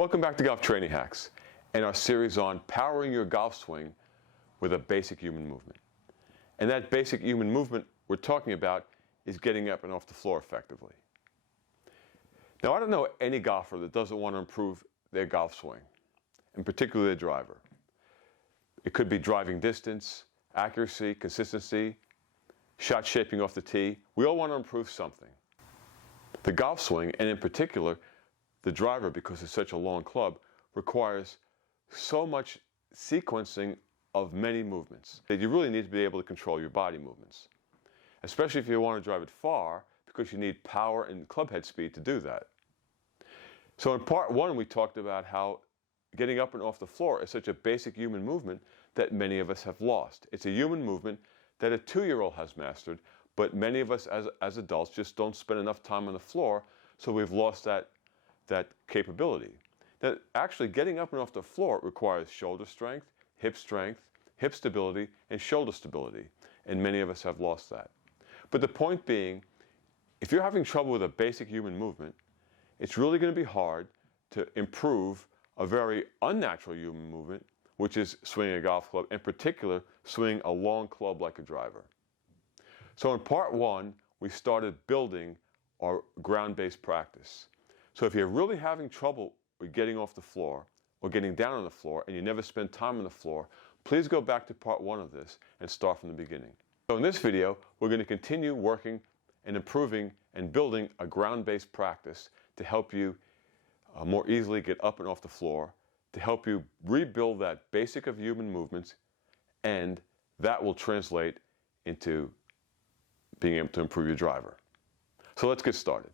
Welcome back to Golf Training Hacks and our series on powering your golf swing with a basic human movement. And that basic human movement we're talking about is getting up and off the floor effectively. Now, I don't know any golfer that doesn't want to improve their golf swing, and particularly their driver. It could be driving distance, accuracy, consistency, shot shaping off the tee. We all want to improve something. The golf swing, and in particular, the driver, because it's such a long club, requires so much sequencing of many movements that you really need to be able to control your body movements, especially if you want to drive it far, because you need power and club head speed to do that. So in part one, we talked about how getting up and off the floor is such a basic human movement that many of us have lost. It's a human movement that a 2-year-old has mastered, but many of us as adults just don't spend enough time on the floor, so we've lost that capability. That actually getting up and off the floor requires shoulder strength, hip stability, and shoulder stability, and many of us have lost that. But the point being, if you're having trouble with a basic human movement, it's really going to be hard to improve a very unnatural human movement, which is swinging a golf club, in particular, swinging a long club like a driver. So in part one, we started building our ground-based practice. So if you're really having trouble with getting off the floor or getting down on the floor and you never spend time on the floor, please go back to part one of this and start from the beginning. So in this video, we're going to continue working and improving and building a ground-based practice to help you more easily get up and off the floor, to help you rebuild that basic of human movements, and that will translate into being able to improve your driver. So let's get started.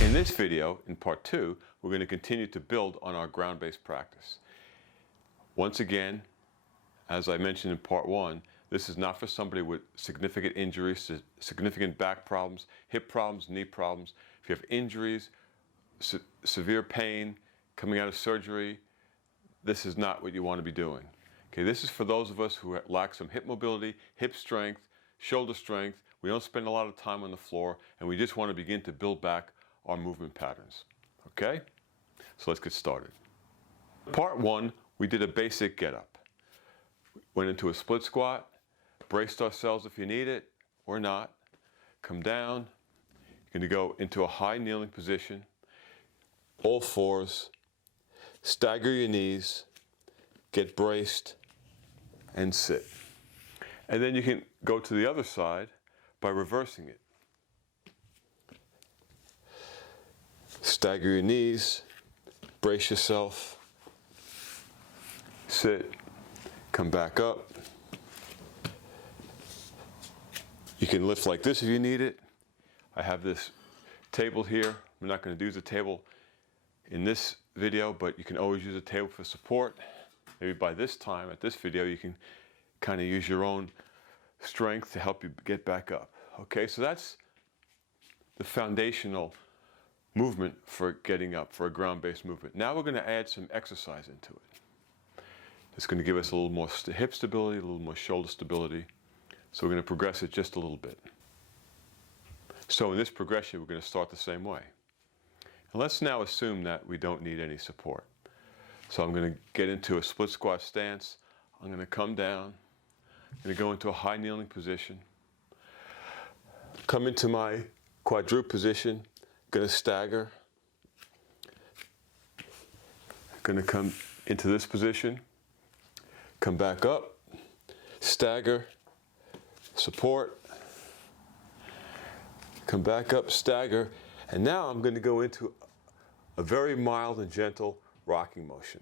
In this video, in part two, we're going to continue to build on our ground-based practice. Once again, as I mentioned in part one, this is not for somebody with significant injuries, significant back problems, hip problems, knee problems. If you have injuries, severe pain, coming out of surgery, this is not what you want to be doing. Okay, this is for those of us who lack some hip mobility, hip strength, shoulder strength. We don't spend a lot of time on the floor, and we just want to begin to build back our movement patterns. Okay? So let's get started. Part one, we did a basic get up. Went into a split squat, braced ourselves if you need it or not. Come down. You're going to go into a high kneeling position, all fours, stagger your knees, get braced, and sit. And then you can go to the other side by reversing it. Stagger your knees, brace yourself, sit, come back up. You can lift like this if you need it. I have this table here. I'm not going to use the table in this video, but you can always use a table for support. Maybe by this time, at this video, you can kind of use your own strength to help you get back up. Okay, so that's the foundational movement for getting up, for a ground-based movement. Now we're going to add some exercise into it. It's going to give us a little more hip stability, a little more shoulder stability. So we're going to progress it just a little bit. So in this progression, we're going to start the same way. And let's now assume that we don't need any support. So I'm going to get into a split squat stance. I'm going to come down. I'm going to go into a high kneeling position. Come into my quadruped position. Going to stagger. Going to come into this position. Come back up. Stagger. Support. Come back up, stagger. And now I'm going to go into a very mild and gentle rocking motion.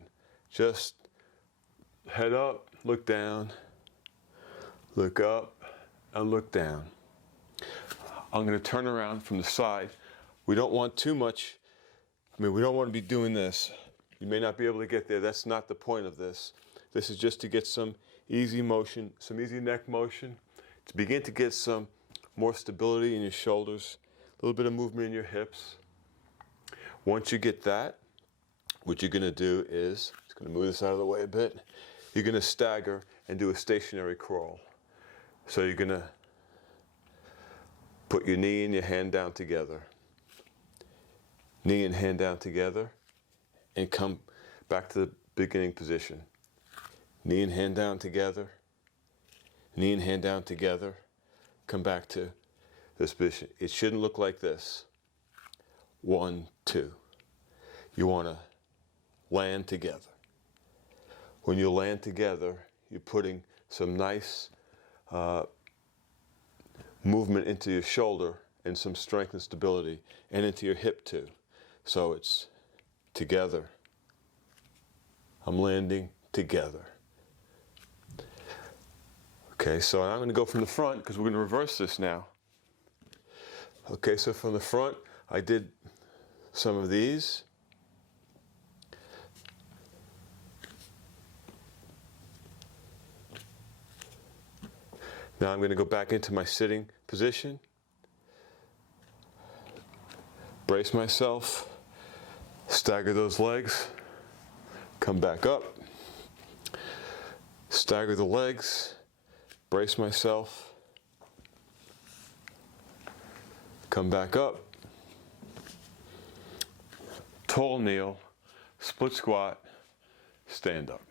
Just head up, look down, look up, and look down. I'm going to turn around from the side. We don't want too much. We don't want to be doing this. You may not be able to get there. That's not the point of this. This is just to get some easy motion, some easy neck motion, to begin to get some more stability in your shoulders, a little bit of movement in your hips. Once you get that, what you're going to do is, just going to move this out of the way a bit, you're going to stagger and do a stationary crawl. So you're going to put your knee and your hand down together. Knee and hand down together, and come back to the beginning position. Knee and hand down together, knee and hand down together, come back to this position. It shouldn't look like this. 1, 2. You want to land together. When you land together, you're putting some nice movement into your shoulder and some strength and stability, and into your hip too. So it's together. I'm landing together. Okay, so I'm going to go from the front because we're going to reverse this now. Okay, so from the front, I did some of these. Now I'm going to go back into my sitting position. Brace myself, stagger those legs, come back up, stagger the legs, brace myself, come back up, tall kneel, split squat, stand up.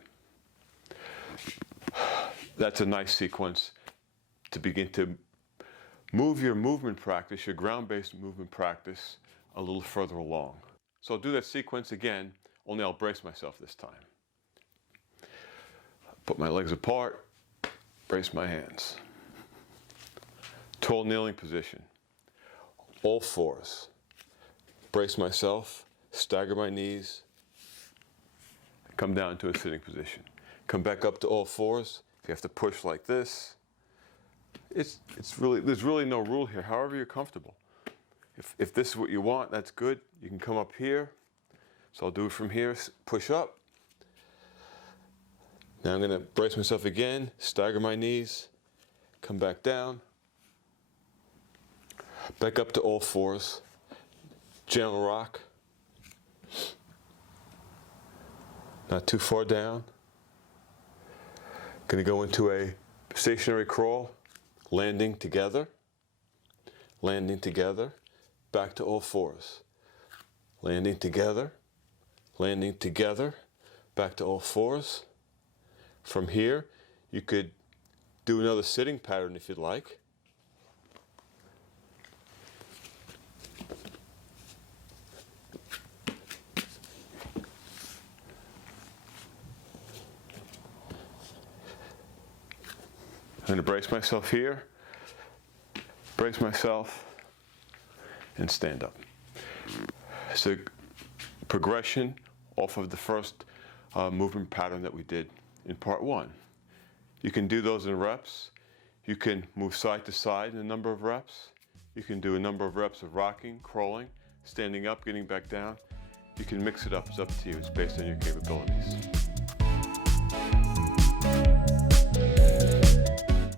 That's a nice sequence to begin to move your movement practice, your ground-based movement practice, a little further along. So I'll do that sequence again, only I'll brace myself this time. Put my legs apart, brace my hands. Tall kneeling position. All fours. Brace myself, stagger my knees, come down to a sitting position. Come back up to all fours. If you have to push like this, there's really no rule here, however you're comfortable. If this is what you want, that's good. You can come up here. So I'll do it from here, push up. Now I'm going to brace myself again, stagger my knees, come back down, back up to all fours, gentle rock, not too far down. Going to go into a stationary crawl, landing together, back to all fours, landing together, back to all fours. From here, you could do another sitting pattern if you'd like. I'm going to brace myself here, brace myself, and stand up. So progression off of the first movement pattern that we did in part 1. You can do those in reps. You can move side to side in a number of reps. You can do a number of reps of rocking, crawling, standing up, getting back down. You can mix it up. It's up to you. It's based on your capabilities.